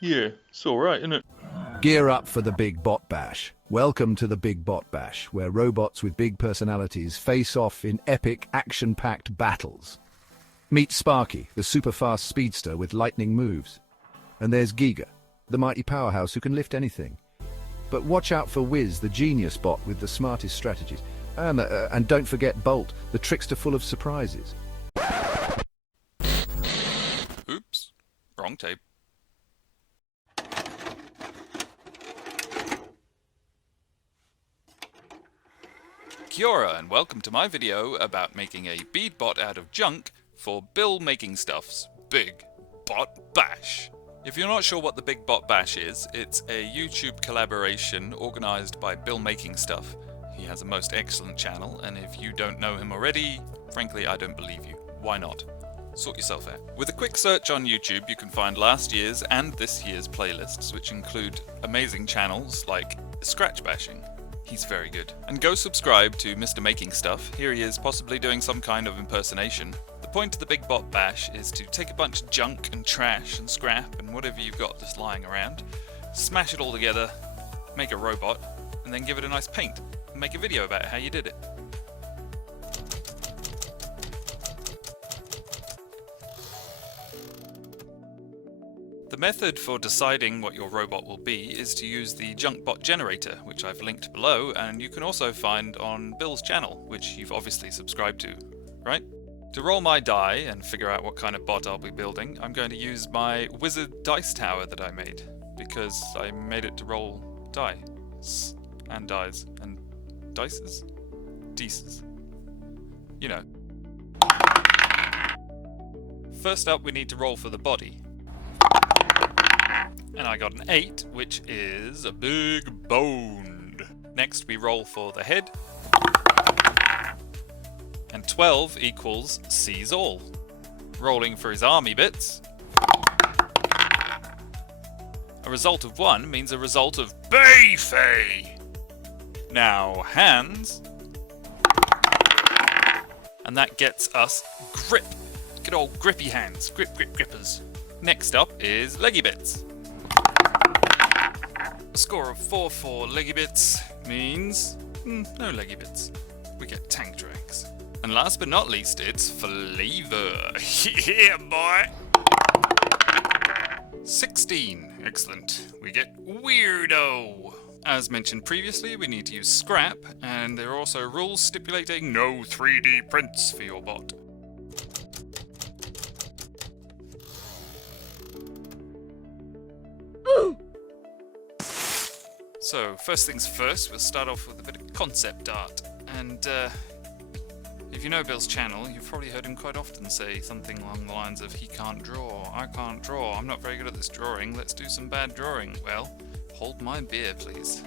Yeah, it's alright, isn't it? Gear up for the Big Bot Bash. Welcome to the Big Bot Bash, where robots with big personalities face off in epic, action-packed battles. Meet Sparky, the super-fast speedster with lightning moves. And there's Giga, the mighty powerhouse who can lift anything. But watch out for Wiz, the genius bot with the smartest strategies. And don't forget Bolt, the trickster full of surprises. Oops, wrong tape. Kia ora, and welcome to my video about making a bead bot out of junk for Bill Making Stuff's Big Bot Bash. If you're not sure what the Big Bot Bash is, it's a YouTube collaboration organised by Bill Making Stuff. He has a most excellent channel, and if you don't know him already, frankly I don't believe you. Why not? Sort yourself out. With a quick search on YouTube, you can find last year's and this year's playlists, which include amazing channels like Scratch Bashing. He's very good. And go subscribe to Mr. Making Stuff. Here he is, possibly doing some kind of impersonation. The point of the Big Bot Bash is to take a bunch of junk and trash and scrap and whatever you've got just lying around, smash it all together, make a robot, and then give it a nice paint, and make a video about how you did it. The method for deciding what your robot will be is to use the junk bot generator, which I've linked below, and you can also find on Bill's channel, which you've obviously subscribed to, right? To roll my die and figure out what kind of bot I'll be building, I'm going to use my wizard dice tower that I made, because I made it to roll dice, and dies, and dices? Dices. You know. First up, we need to roll for the body. And I got an 8, which is a big boned. Next we roll for the head. And 12 equals sees all. Rolling for his army bits. A result of 1 means a result of beefy. Now hands. And that gets us grip. Good old grippy hands. Grip, grip, grippers. Next up is leggy bits. A score of 4 for leggy bits means no leggy bits. We get tank tracks. And last but not least, it's flavor. Yeah, boy! 16. Excellent. We get weirdo. As mentioned previously, we need to use scrap, and there are also rules stipulating no 3D prints for your bot. So, first things first, we'll start off with a bit of concept art. And if you know Bill's channel, you've probably heard him quite often say something along the lines of, he can't draw, I can't draw, I'm not very good at this drawing, let's do some bad drawing. Well, hold my beer, please.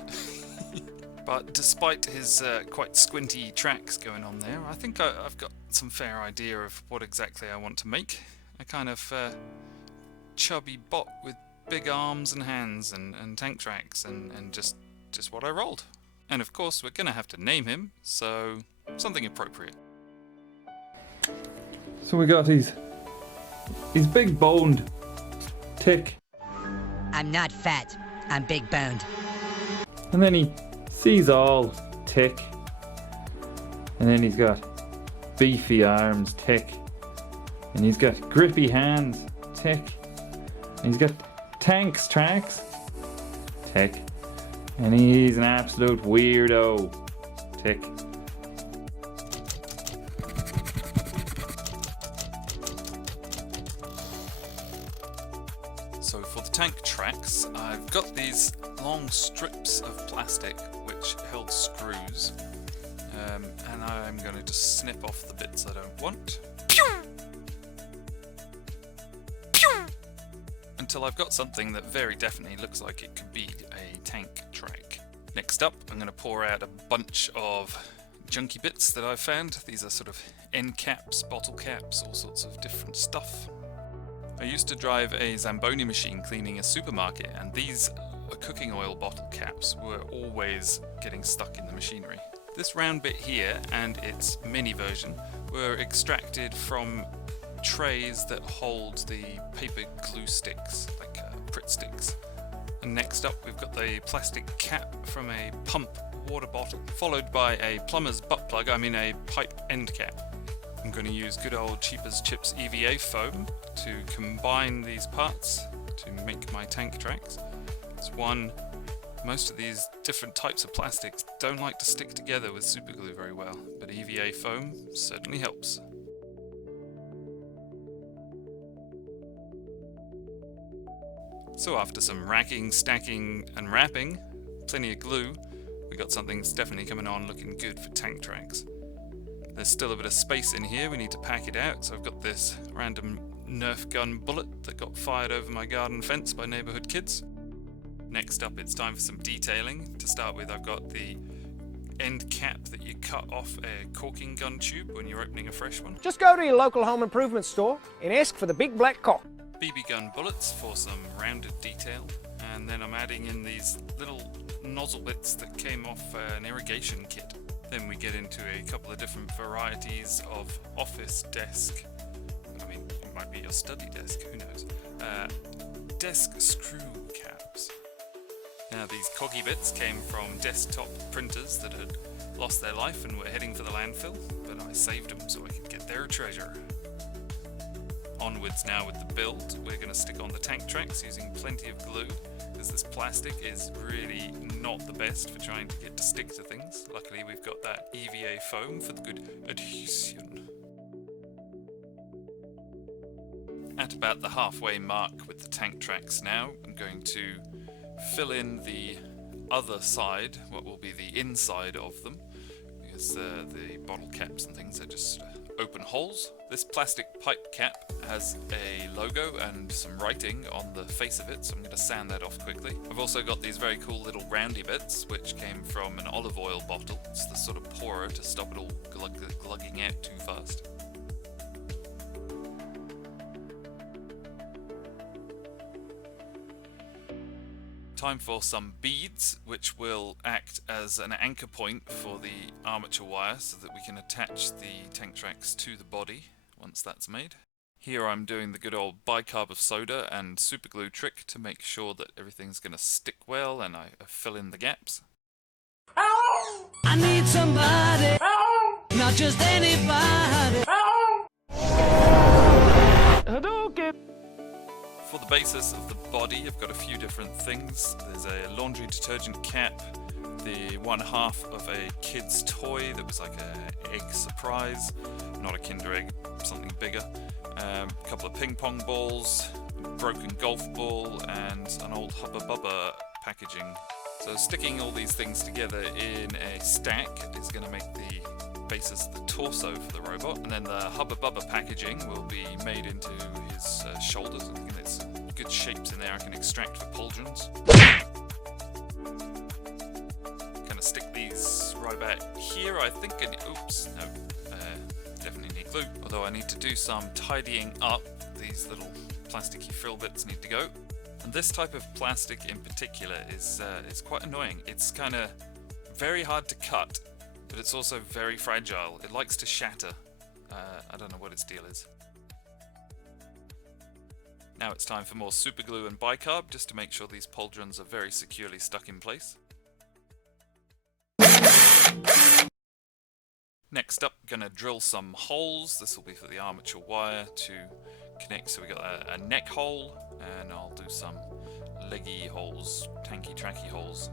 But despite his quite squinty tracks going on there, I think I've got some fair idea of what exactly I want to make. A kind of chubby bot with big arms and hands and tank tracks and just what I rolled. And of course we're gonna have to name him, so something appropriate. So we got he's big boned. Tick. I'm not fat. I'm big boned. And then he sees all. Tick. And then he's got beefy arms. Tick. And he's got grippy hands. Tick. And he's got tanks tracks. Tick. And he's an absolute weirdo. Tick. So for the tank tracks, I've got these long strips of plastic which held screws, and I'm going to just snip off the bits I don't want. Until I've got something that very definitely looks like it could be a tank track. Next up, I'm going to pour out a bunch of junky bits that I've found. These are sort of end caps, bottle caps, all sorts of different stuff. I used to drive a Zamboni machine cleaning a supermarket, and these cooking oil bottle caps were always getting stuck in the machinery. This round bit here and its mini version were extracted from trays that hold the paper glue sticks, like Pritt sticks. And next up we've got the plastic cap from a pump water bottle, followed by a plumber's butt plug, a pipe end cap. I'm going to use good old Cheap as Chips EVA foam to combine these parts to make my tank tracks. Most of these different types of plastics don't like to stick together with superglue very well, but EVA foam certainly helps. So after some racking, stacking and wrapping, plenty of glue, we got something that's definitely coming on looking good for tank tracks. There's still a bit of space in here, we need to pack it out, so I've got this random Nerf gun bullet that got fired over my garden fence by neighbourhood kids. Next up it's time for some detailing. To start with, I've got the end cap that you cut off a caulking gun tube when you're opening a fresh one. Just go to your local home improvement store and ask for the big black cock. BB gun bullets for some rounded detail, and then I'm adding in these little nozzle bits that came off an irrigation kit. Then we get into a couple of different varieties of office desk, it might be your study desk, who knows, desk screw caps. Now these coggy bits came from desktop printers that had lost their life and were heading for the landfill, but I saved them so I could get their treasure. Onwards now with the build. We're going to stick on the tank tracks using plenty of glue, because this plastic is really not the best for trying to get to stick to things. Luckily we've got that EVA foam for the good adhesion. At about the halfway mark with the tank tracks now, I'm going to fill in the other side, what will be the inside of them, because the bottle caps and things are just open holes. This plastic pipe cap has a logo and some writing on the face of it, so I'm going to sand that off quickly. I've also got these very cool little roundy bits, which came from an olive oil bottle. It's the sort of pourer to stop it all glugging out too fast. Time for some beads, which will act as an anchor point for the armature wire so that we can attach the tank tracks to the body once that's made. Here I'm doing the good old bicarb of soda and superglue trick to make sure that everything's going to stick well, and I fill in the gaps. I need somebody, not just anybody. For the basis of the body, I've got a few different things. There's a laundry detergent cap, the one half of a kid's toy that was like an egg surprise, not a Kinder Egg, something bigger, a couple of ping pong balls, a broken golf ball, and an old Hubba Bubba packaging. So sticking all these things together in a stack is going to make the basis the torso for the robot, and then the Hubba Bubba packaging will be made into his shoulders. I think there's some good shapes in there I can extract for pauldrons. Kind of stick these right about here, I think, and oops, no, definitely need glue. Although I need to do some tidying up. These little plasticky frill bits need to go. And this type of plastic in particular is quite annoying. It's kind of very hard to cut, but it's also very fragile. It likes to shatter. I don't know what its deal is. Now it's time for more superglue and bicarb, just to make sure these pauldrons are very securely stuck in place. Next up, gonna drill some holes. This will be for the armature wire to connect. So we got a neck hole, and I'll do some leggy holes, tanky tracky holes.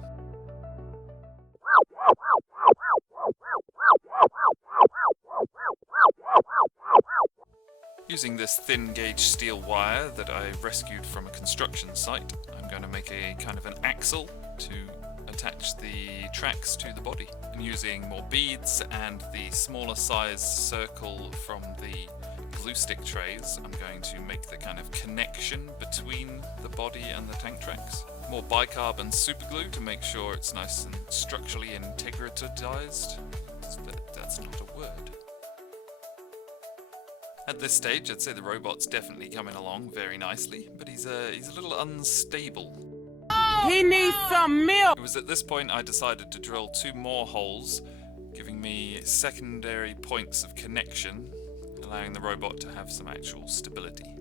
Using this thin gauge steel wire that I rescued from a construction site, I'm going to make a kind of an axle to attach the tracks to the body. And using more beads and the smaller size circle from the glue stick trays, I'm going to make the kind of connection between the body and the tank tracks. More bicarb and superglue to make sure it's nice and structurally integratized. That's not a word. At this stage, I'd say the robot's definitely coming along very nicely, but he's a little unstable. He needs some milk. It was at this point I decided to drill 2 more holes, giving me secondary points of connection, allowing the robot to have some actual stability.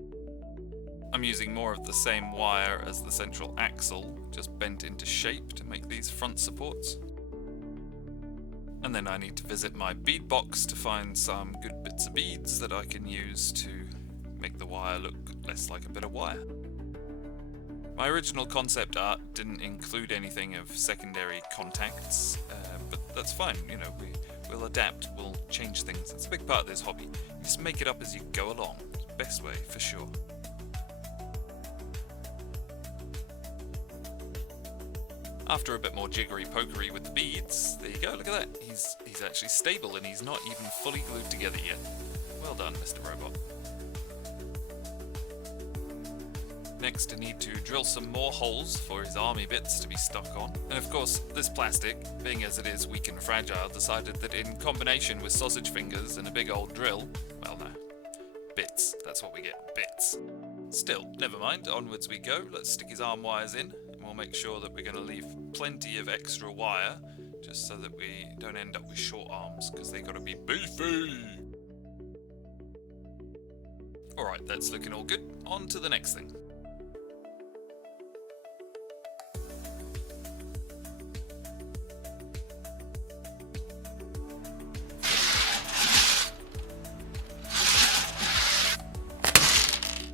I'm using more of the same wire as the central axle, just bent into shape to make these front supports. And then I need to visit my bead box to find some good bits of beads that I can use to make the wire look less like a bit of wire. My original concept art didn't include anything of secondary contacts, but that's fine, you know, we'll adapt, we'll change things. It's a big part of this hobby. You just make it up as you go along. Best way, for sure. After a bit more jiggery-pokery with the beads, there you go, look at that. He's actually stable and he's not even fully glued together yet. Well done, Mr. Robot. Next, I need to drill some more holes for his army bits to be stuck on. And of course, this plastic, being as it is weak and fragile, decided that in combination with sausage fingers and a big old drill, well no, bits, that's what we get, bits. Still, never mind, onwards we go. Let's stick his arm wires in, and we'll make sure that we're going to leave plenty of extra wire, just so that we don't end up with short arms, because they got to be beefy! Alright, that's looking all good. On to the next thing.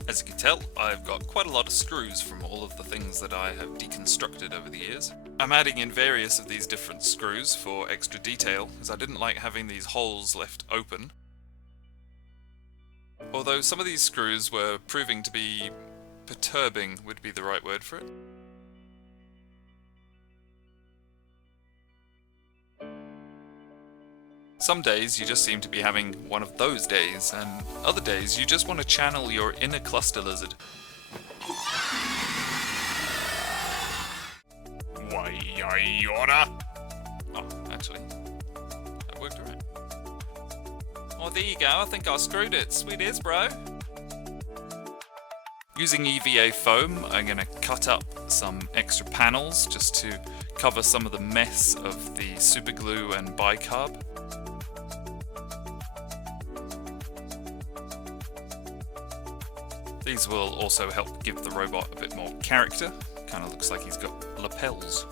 As you can tell, I've got quite a lot of screws from all of the things that I have deconstructed over the years. I'm adding in various of these different screws for extra detail, as I didn't like having these holes left open. Although some of these screws were proving to be perturbing, would be the right word for it. Some days you just seem to be having one of those days, and other days you just want to channel your inner cluster lizard. Why, oh, actually, that worked alright. Oh, there you go, I think I screwed it. Sweet as, bro. Using EVA foam, I'm going to cut up some extra panels just to cover some of the mess of the superglue and bicarb. These will also help give the robot a bit more character. Kind of looks like he's got lapels.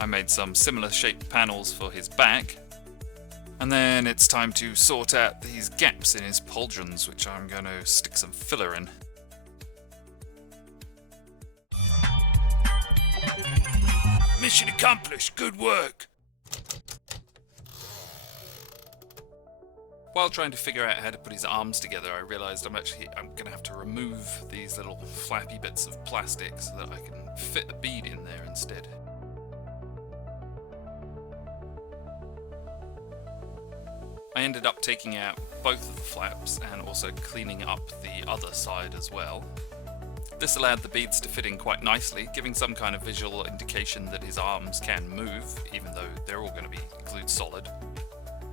I made some similar shaped panels for his back. And then it's time to sort out these gaps in his pauldrons, which I'm going to stick some filler in. Mission accomplished, good work! While trying to figure out how to put his arms together, I realised I'm going to have to remove these little flappy bits of plastic so that I can fit a bead in there instead. I ended up taking out both of the flaps and also cleaning up the other side as well. This allowed the beads to fit in quite nicely, giving some kind of visual indication that his arms can move, even though they're all going to be glued solid.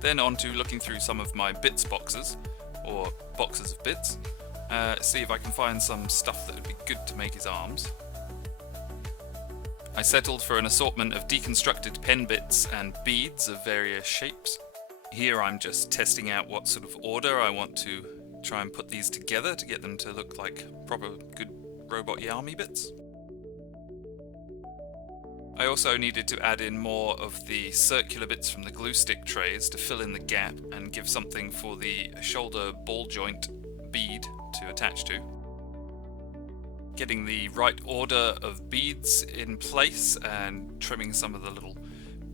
Then on to looking through some of my bits boxes, or boxes of bits, see if I can find some stuff that would be good to make his arms. I settled for an assortment of deconstructed pen bits and beads of various shapes. Here I'm just testing out what sort of order I want to try and put these together to get them to look like proper good robot army bits. I also needed to add in more of the circular bits from the glue stick trays to fill in the gap and give something for the shoulder ball joint bead to attach to. Getting the right order of beads in place and trimming some of the little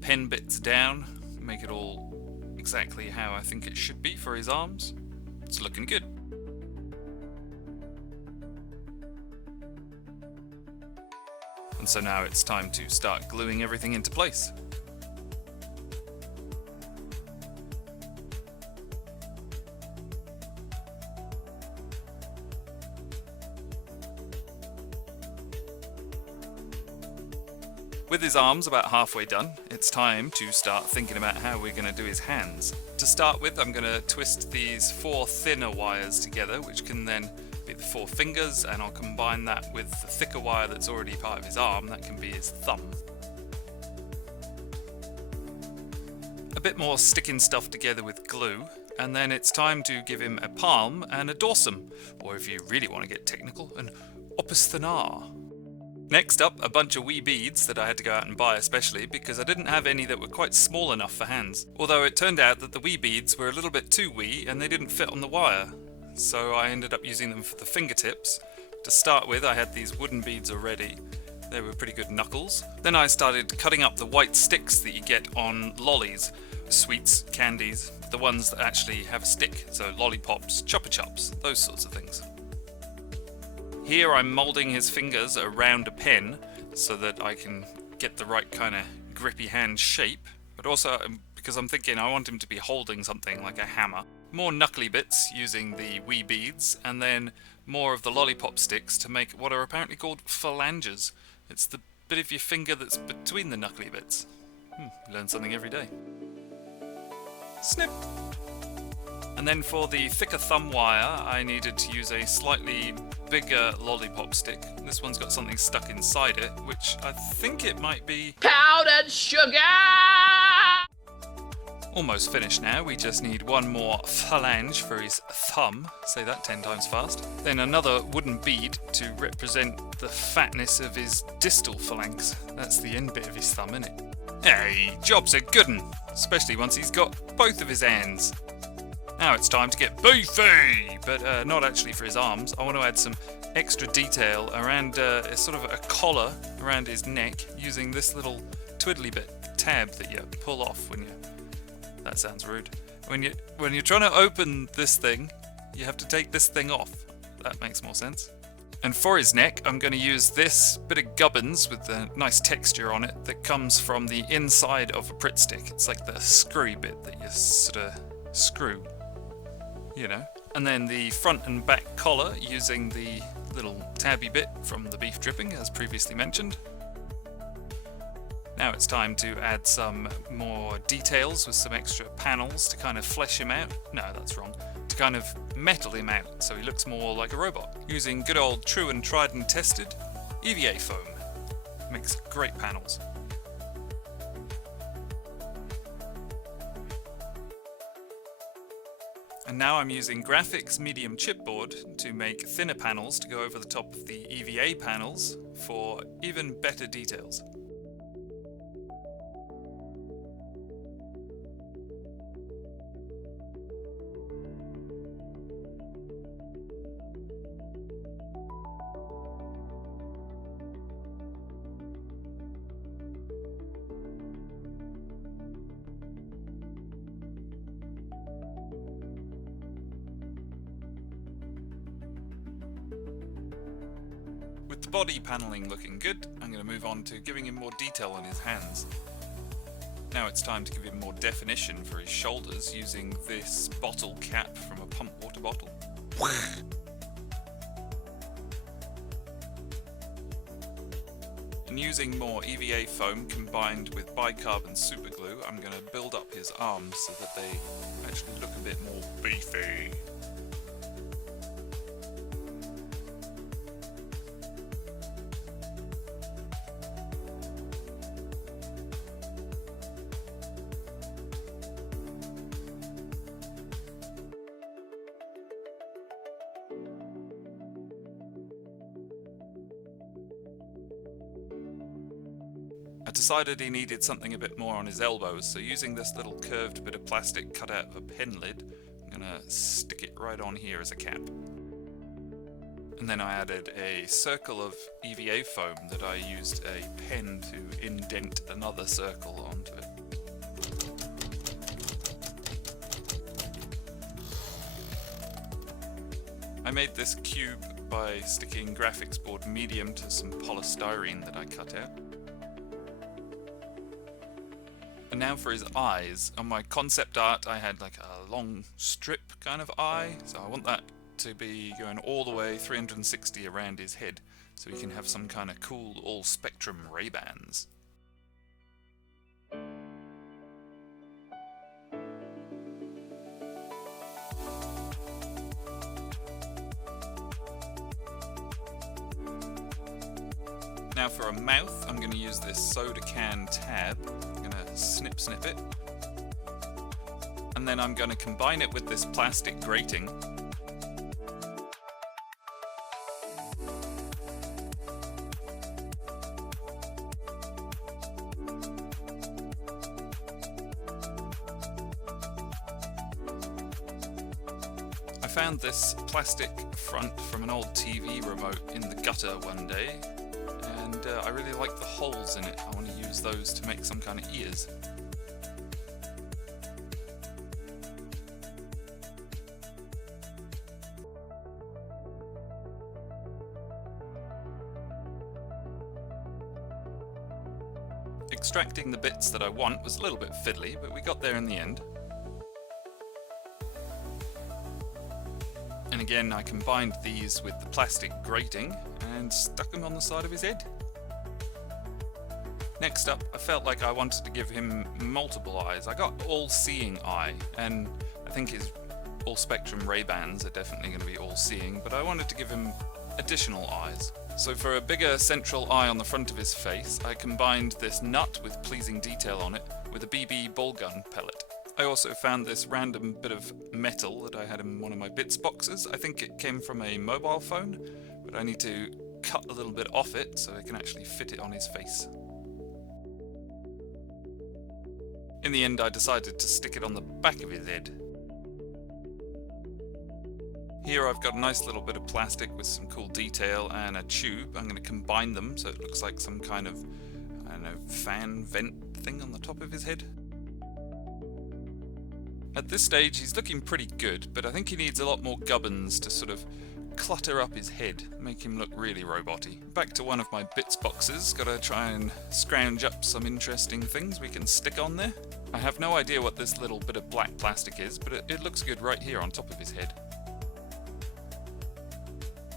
pen bits down, make it all exactly how I think it should be for his arms. It's looking good. And so now it's time to start gluing everything into place. With his arms about halfway done, it's time to start thinking about how we're going to do his hands. To start with, I'm going to twist these 4 thinner wires together, which can then be the 4 fingers, and I'll combine that with the thicker wire that's already part of his arm, that can be his thumb. A bit more sticking stuff together with glue, And then it's time to give him a palm and a dorsum, or if you really want to get technical, an opisthanar. Next up, a bunch of wee beads that I had to go out and buy especially because I didn't have any that were quite small enough for hands. Although it turned out that the wee beads were a little bit too wee and they didn't fit on the wire. So I ended up using them for the fingertips. To start with, I had these wooden beads already. They were pretty good knuckles. Then I started cutting up the white sticks that you get on lollies, sweets, candies, the ones that actually have a stick. So lollipops, Chupa Chups, those sorts of things. Here I'm moulding his fingers around a pen so that I can get the right kind of grippy hand shape, but also because I'm thinking I want him to be holding something like a hammer. More knuckly bits using the wee beads, and then more of the lollipop sticks to make what are apparently called phalanges. It's the bit of your finger that's between the knuckly bits. Learn something every day. Snip! And then for the thicker thumb wire, I needed to use a slightly bigger lollipop stick. This one's got something stuck inside it, which I think it might be powdered sugar! Almost finished now, we just need one more phalange for his thumb. Say that 10 times fast. Then another wooden bead to represent the fatness of his distal phalanx. That's the end bit of his thumb, innit? Hey, job's a good un, especially once he's got both of his hands. Now it's time to get beefy, but not actually for his arms. I want to add some extra detail around a sort of a collar around his neck using this little twiddly bit tab that you pull off when you... That sounds rude. When you're trying to open this thing, you have to take this thing off. That makes more sense. And for his neck, I'm going to use this bit of gubbins with the nice texture on it that comes from the inside of a Pritt stick. It's like the screwy bit that you sort of screw. You know, and then the front and back collar using the little tabby bit from the beef dripping as previously mentioned. Now it's time to add some more details with some extra panels to kind of flesh him out. No, that's wrong. To kind of metal him out so he looks more like a robot. Using good old true and tried and tested EVA foam. Makes great panels. And now I'm using graphics medium chipboard to make thinner panels to go over the top of the EVA panels for even better details. With the body paneling looking good, I'm going to move on to giving him more detail on his hands. Now it's time to give him more definition for his shoulders using this bottle cap from a pump water bottle. And using more EVA foam combined with bicarbon superglue, I'm going to build up his arms so that they actually look a bit more beefy. I decided he needed something a bit more on his elbows, so using this little curved bit of plastic cut out of a pen lid, I'm going to stick it right on here as a cap. And then I added a circle of EVA foam that I used a pen to indent another circle onto it. I made this cube by sticking graphics board medium to some polystyrene that I cut out. And now for his eyes. On my concept art I had like a long strip kind of eye, so I want that to be going all the way 360 around his head so he can have some kind of cool all spectrum Ray-Bans. Now for a mouth, I'm going to use this soda can tab. I'm going to snip it. and then I'm going to combine it with this plastic grating. I found this plastic front from an old TV remote in the gutter one day, and I really like the holes in it. I want to use those to make some kind of ears. Extracting the bits that I want was a little bit fiddly, but we got there in the end. And again, I combined these with the plastic grating and stuck them on the side of his head. Next up, I felt like I wanted to give him multiple eyes. I got all-seeing eye, and I think his all-spectrum Ray-Bans are definitely going to be all-seeing, but I wanted to give him additional eyes. So for a bigger central eye on the front of his face, I combined this nut with pleasing detail on it with a BB ball gun pellet. I also found this random bit of metal that I had in one of my bits boxes. I think it came from a mobile phone, but I need to cut a little bit off it so I can actually fit it on his face. In the end, I decided to stick it on the back of his head. Here I've got a nice little bit of plastic with some cool detail and a tube. I'm going to combine them so it looks like some kind of, I don't know, fan vent thing on the top of his head. At this stage he's looking pretty good, but I think he needs a lot more gubbins to sort of clutter up his head, make him look really robot-y. Back to one of my bits boxes, gotta try and scrounge up some interesting things we can stick on there. I have no idea what this little bit of black plastic is, but it looks good right here on top of his head.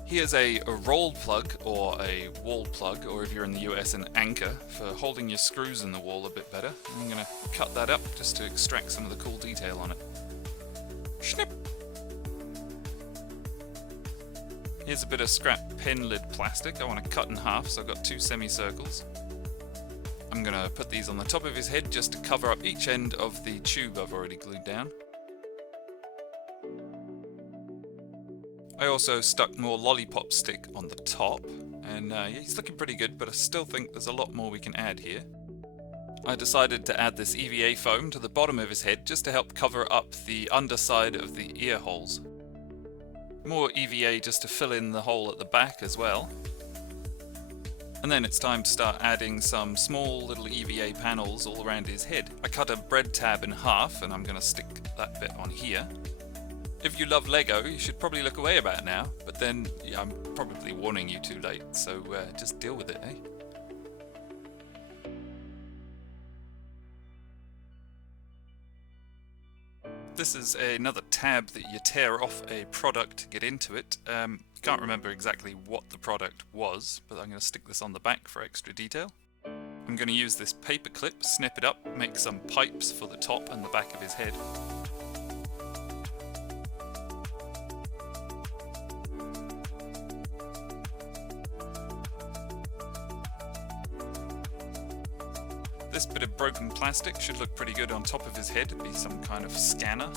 Here's a roll plug, or a wall plug, or if you're in the US, an anchor, for holding your screws in the wall a bit better. I'm going to cut that up just to extract some of the cool detail on it. Snip! Here's a bit of scrap pen lid plastic I want to cut in half, so I've got two semicircles. I'm going to put these on the top of his head just to cover up each end of the tube I've already glued down. I also stuck more lollipop stick on the top, and yeah, he's looking pretty good, but I still think there's a lot more we can add here. I decided to add this EVA foam to the bottom of his head just to help cover up the underside of the ear holes. More EVA just to fill in the hole at the back as well. And then it's time to start adding some small little EVA panels all around his head. I cut a bread tab in half, and I'm going to stick that bit on here. If you love Lego, you should probably look away about now, but then yeah, I'm probably warning you too late, so just deal with it, eh? This is another tab that you tear off a product to get into it. Can't remember exactly what the product was, but I'm going to stick this on the back for extra detail. I'm going to use this paper clip, snip it up, make some pipes for the top and the back of his head. This bit of broken plastic should look pretty good on top of his head. It'd be some kind of scanner.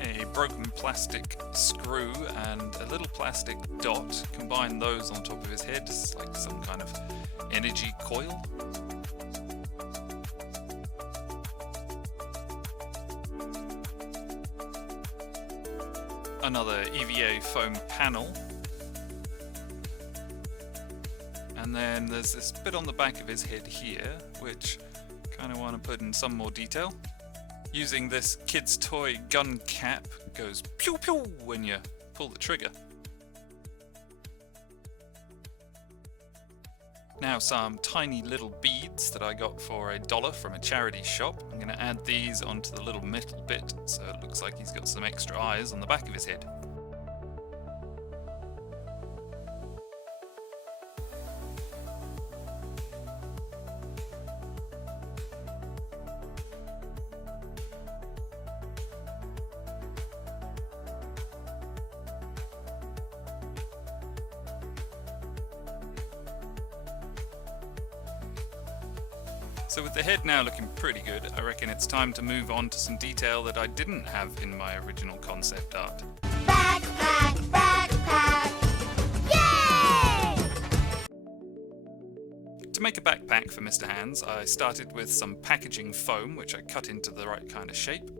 A broken plastic screw and a little plastic dot. Combine those on top of his head. It's like some kind of energy coil. Another EVA foam panel. And then there's this bit on the back of his head here, which kind of want to put in some more detail. Using this kid's toy gun cap, it goes pew pew when you pull the trigger. Now some tiny little beads that I got for $1 from a charity shop. I'm going to add these onto the little metal bit, so it looks like he's got some extra eyes on the back of his head. So with the head now looking pretty good, I reckon it's time to move on to some detail that I didn't have in my original concept art. Backpack, backpack. Yay! To make a backpack for Mr. Hands, I started with some packaging foam, which I cut into the right kind of shape.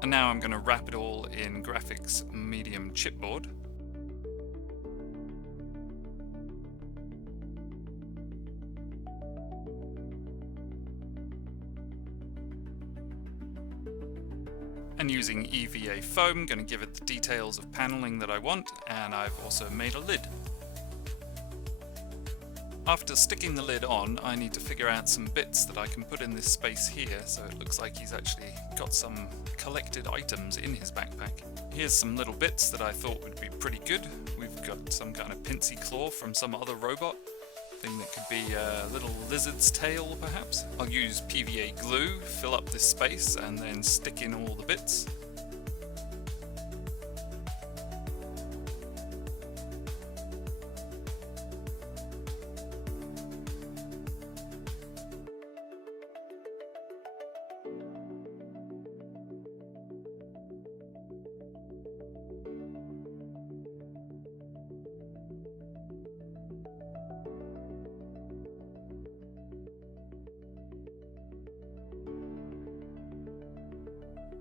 And now I'm going to wrap it all in graphics medium chipboard. And using EVA foam, going to give it the details of paneling that I want, and I've also made a lid. After sticking the lid on, I need to figure out some bits that I can put in this space here, so it looks like he's actually got some collected items in his backpack. Here's some little bits that I thought would be pretty good. We've got some kind of pincy claw from some other robot, thing that could be a little lizard's tail perhaps. I'll use PVA glue, fill up this space, and then stick in all the bits.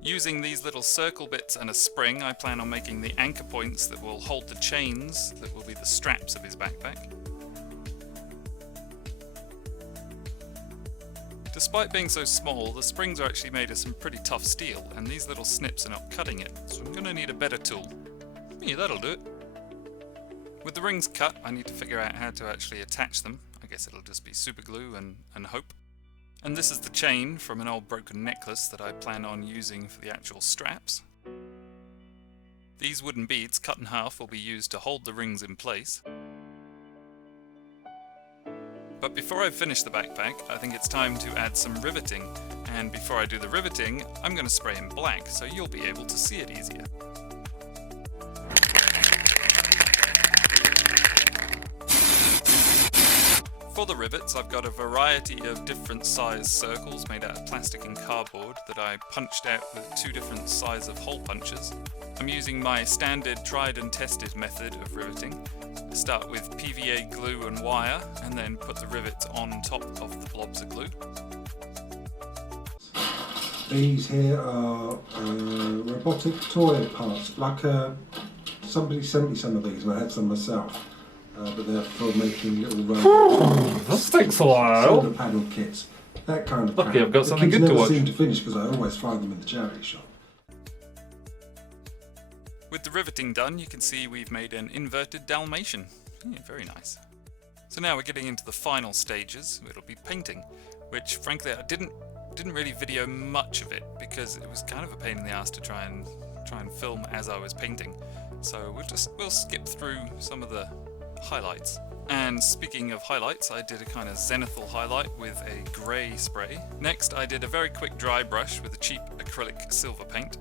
Using these little circle bits and a spring, I plan on making the anchor points that will hold the chains that will be the straps of his backpack. Despite being so small, the springs are actually made of some pretty tough steel, and these little snips are not cutting it, so I'm going to need a better tool. Yeah, that'll do it. With the rings cut, I need to figure out how to actually attach them. I guess it'll just be super glue and hope. And this is the chain from an old broken necklace that I plan on using for the actual straps. These wooden beads cut in half will be used to hold the rings in place. But before I finish the backpack, I think it's time to add some riveting. And before I do the riveting, I'm going to spray in black so you'll be able to see it easier. For the rivets, I've got a variety of different size circles made out of plastic and cardboard that I punched out with 2 different size of hole punches. I'm using my standard tried and tested method of riveting. I start with PVA glue and wire, and then put the rivets on top of the blobs of glue. These here are robotic toy parts. Like somebody sent me some of these, and I had some myself. But they're for making little This takes a while. solar panel kits, that kind of Lucky crap. I've got The something kids good to never watch. seem to finish because I always find them in the charity shop. With the riveting done, you can see we've made an inverted Dalmatian. Yeah, very nice. So now we're getting into the final stages. It'll be painting, which frankly I didn't really video much of it because it was kind of a pain in the ass to try and film as I was painting. So we'll skip through some of the highlights. And speaking of highlights, I did a kind of zenithal highlight with a grey spray. Next I did a very quick dry brush with a cheap acrylic silver paint.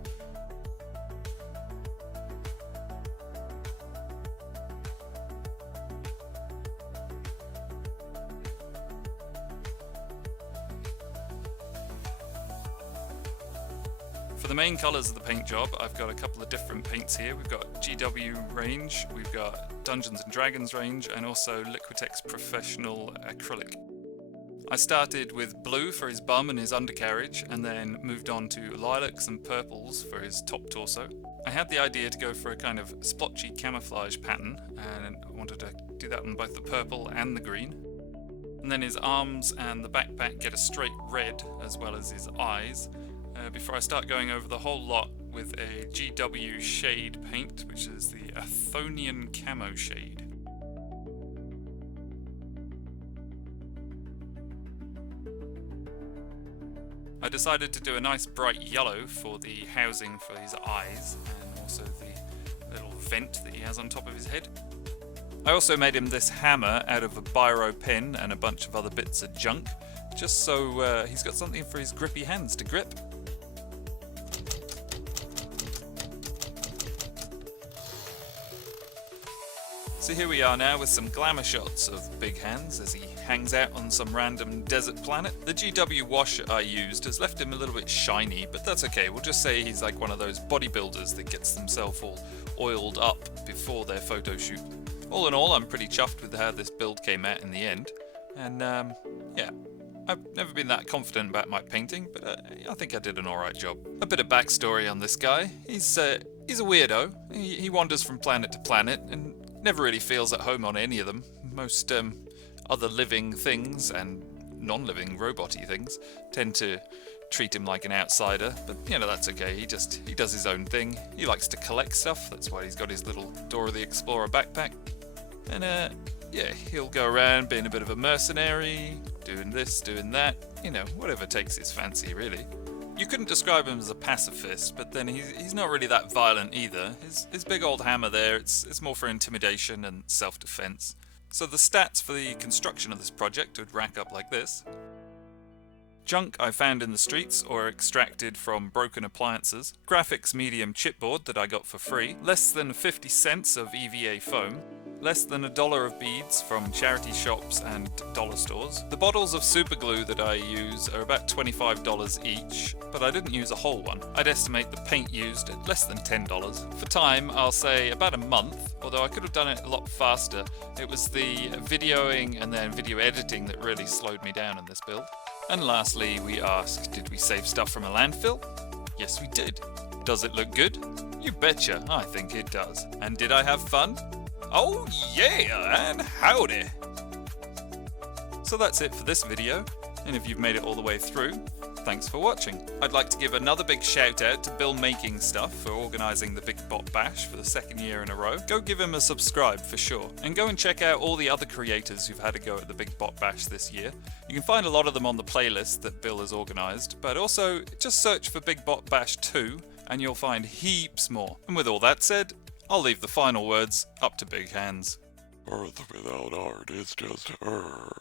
For the main colours of the paint job, I've got a couple of different paints here. We've got GW range, we've got Dungeons and Dragons range, and also Liquitex Professional Acrylic. I started with blue for his bum and his undercarriage, and then moved on to lilacs and purples for his top torso. I had the idea to go for a kind of splotchy camouflage pattern, and I wanted to do that on both the purple and the green. And then his arms and the backpack get a straight red, as well as his eyes. Before I start going over the whole lot with a GW shade paint, which is the Athonian Camo shade. I decided to do a nice bright yellow for the housing for his eyes, and also the little vent that he has on top of his head. I also made him this hammer out of a biro pen and a bunch of other bits of junk, just so he's got something for his grippy hands to grip. So here we are now with some glamour shots of Big Hands as he hangs out on some random desert planet. The GW wash I used has left him a little bit shiny, but that's okay. We'll just say he's like one of those bodybuilders that gets themselves all oiled up before their photo shoot. All in all, I'm pretty chuffed with how this build came out in the end. And yeah, I've never been that confident about my painting, but I think I did an alright job. A bit of backstory on this guy. He's a weirdo. He wanders from planet to planet and never really feels at home on any of them. Most other living things and non-living robot-y things tend to treat him like an outsider, but you know, that's okay. He does his own thing. He likes to collect stuff. That's why he's got his little Dora the Explorer backpack. And yeah, he'll go around being a bit of a mercenary, doing this, doing that, you know, whatever takes his fancy, really. You couldn't describe him as a pacifist, but then he's not really that violent either. His big old hammer there, it's more for intimidation and self-defense. So the stats for the construction of this project would rack up like this. Junk I found in the streets or extracted from broken appliances. Graphics medium chipboard that I got for free. Less than 50 cents of EVA foam. Less than $1 of beads from charity shops and dollar stores. The bottles of super glue that I use are about $25 each, but I didn't use a whole one. I'd estimate the paint used at less than $10. For time, I'll say about a month, although I could have done it a lot faster. It was the videoing and then video editing that really slowed me down in this build. And lastly, we asked, did we save stuff from a landfill? Yes, we did. Does it look good? You betcha, I think it does. And did I have fun? Oh yeah, and howdy! So that's it for this video, and if you've made it all the way through, thanks for watching. I'd like to give another big shout out to Bill Making Stuff for organising the Big Bot Bash for the second year in a row. Go give him a subscribe for sure, and go and check out all the other creators who've had a go at the Big Bot Bash this year. You can find a lot of them on the playlist that Bill has organised, but also just search for Big Bot Bash 2 and you'll find heaps more. And with all that said, I'll leave the final words up to Big Hands. Earth without art is just Earth.